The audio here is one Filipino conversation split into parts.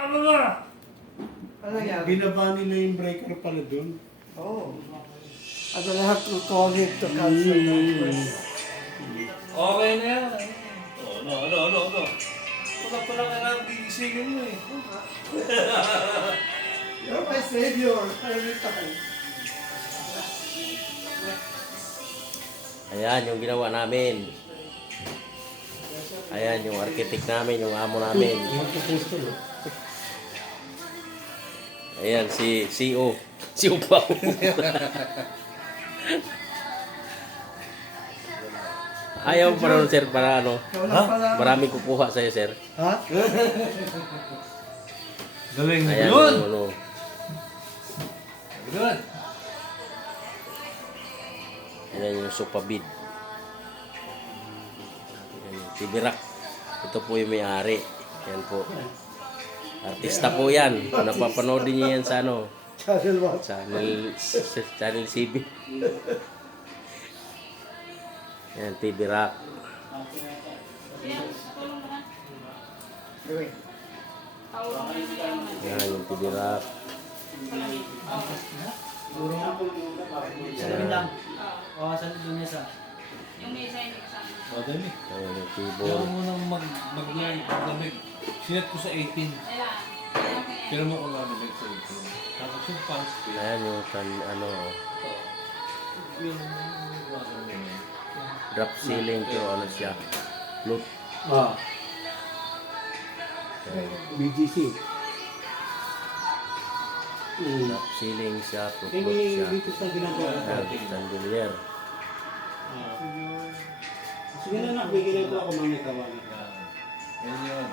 ano na? Ano yan? Binaba nila yung breaker pala doon. Oh. I don't have to call him to cancel that. Okay na yan. Oh, no. Wala pa lang kailangan gigisingin mo eh. You're my savior every time. Ayan yung ginawa namin. Ayan yung architect namin, yung amo namin. Ayan si CEO. Si Upaw. Ayaw pa rin sir para ano. Maraming kukuha sa'yo sir. Ha? Galing Ayan yun! yung ano. Good. Ayan yung supabid. Ayan yung tibirak. Ito po yung may-ari. Yan po. Artista po yan. Kung napapanood niyo yan sa ano. Channel what? Channel CB. Yan, tibirak. Yan yung tibirak. Saan doon niya sa? Yung may isa yung kasama. Madami. Ayan yung Kaya keyboard. mo nang mag-lamig. Sinet ko sa 18. Ayan. Pero mo ko lamig sa 18. Tapos yung pants ko. Ayan yung ano, Yung drop ceiling pero ano siya. Loop. Ah, Ayan. BGC. Drop ceiling siya, loop Hindi siya. dito sa ginagawa. Ayan, chandelier. Sige na nak, may ginagawa ko mga tawanan. Yan yun.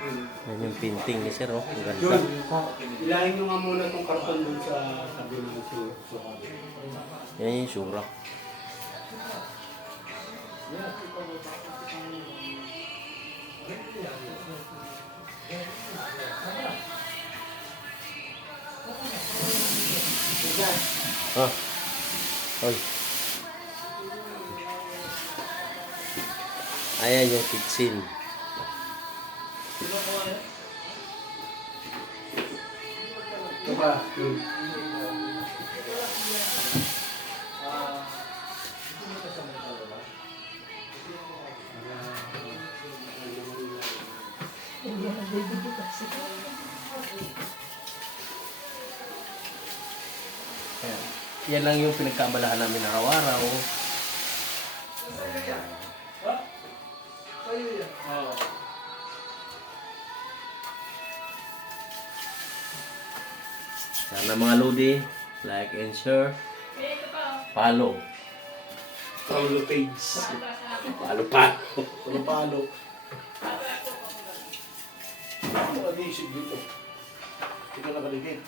Ayan yung painting ni sir, oh. Ang ganda. Yun, ilahin nyo nga muna itong karton dun sa tabi ng sukat. Yan yung surak. Ah. Oy. Ayan yung kitchen. Ito ba? Yun. Ayan. Yan lang yung pinagkaabalahan namin araw-araw. Sana mga Lodi, like and share. Kaya ito pa, oh. Follow. Paulo page. Follow pa. Palo-palo. Ano adhesive dito? Hindi ka nakaligid.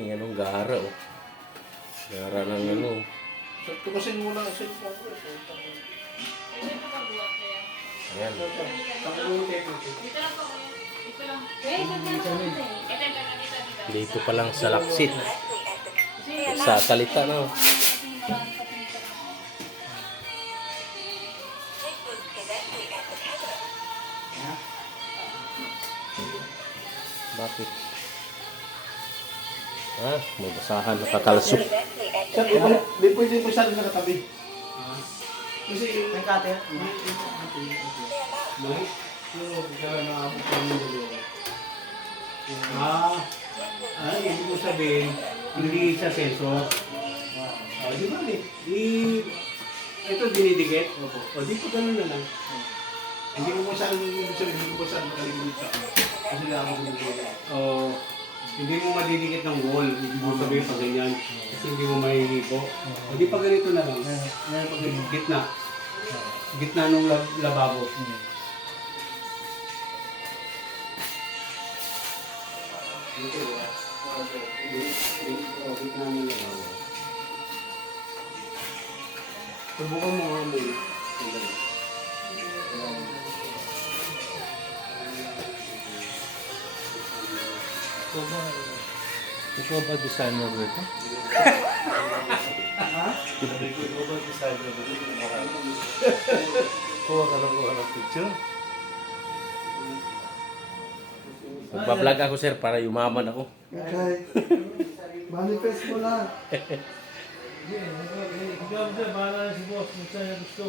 Yan ang gara, oh. Gara ng ano. So, tukasin mo lang ang cellphone ko. Ito ito pa buwag kaya. Ayan. Tapos mo yung tape. Dito lang po. Dito lang. Eh, ito. Dito pa lang sa Laksit. Sa salita na. Oh. Bakit? Ah, may basahan, nakakalsok. Sir, di pwede ito siya nakatabi. Kasi yung... May cutter? May? Yung bigla na ako pa yung dalawa. Ibig ko sabihin, hindi siya sensor. Di ba ito dinidikit? O, di ko ganun na lang. Hindi ko makaligid sa kasi lang ako dinidikit. O, hindi mo madidikit ng wall. Ibig mo sabihin pa ganyan. Kasi hindi mo mahihipo. O, di pa ganito na lang. Gitna. Gitna nung lababo. Subukan mo nga muna. Ikaw ba designer ba ito? Ikaw ba designer ba ito? Kuha ka ng picture? Magbablog ako sir para yumaman ako. Okay. Manifest mo lang. Hindi, ikaw sir, bahala na si boss kung saan niya gusto.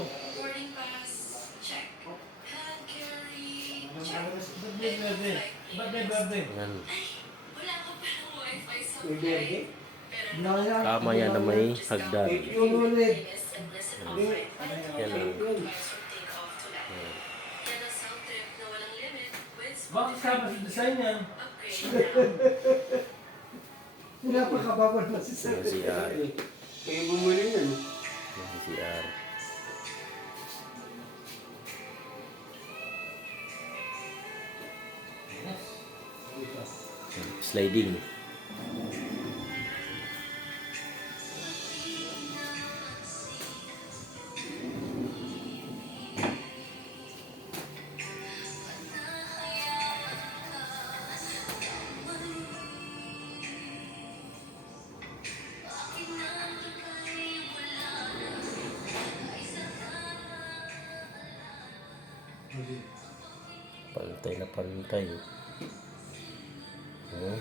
Ba't may birthday? Ba't may birthday? Yan. May berde. Naya. Kama yan na may hagdan. Tulunid. Yan ang Bakit sama sa design yan? Pinapakababal na si Sir. yan si R. Kayo bumuli yan. Yan si R. Sliding. Pantay na pantay. Oh.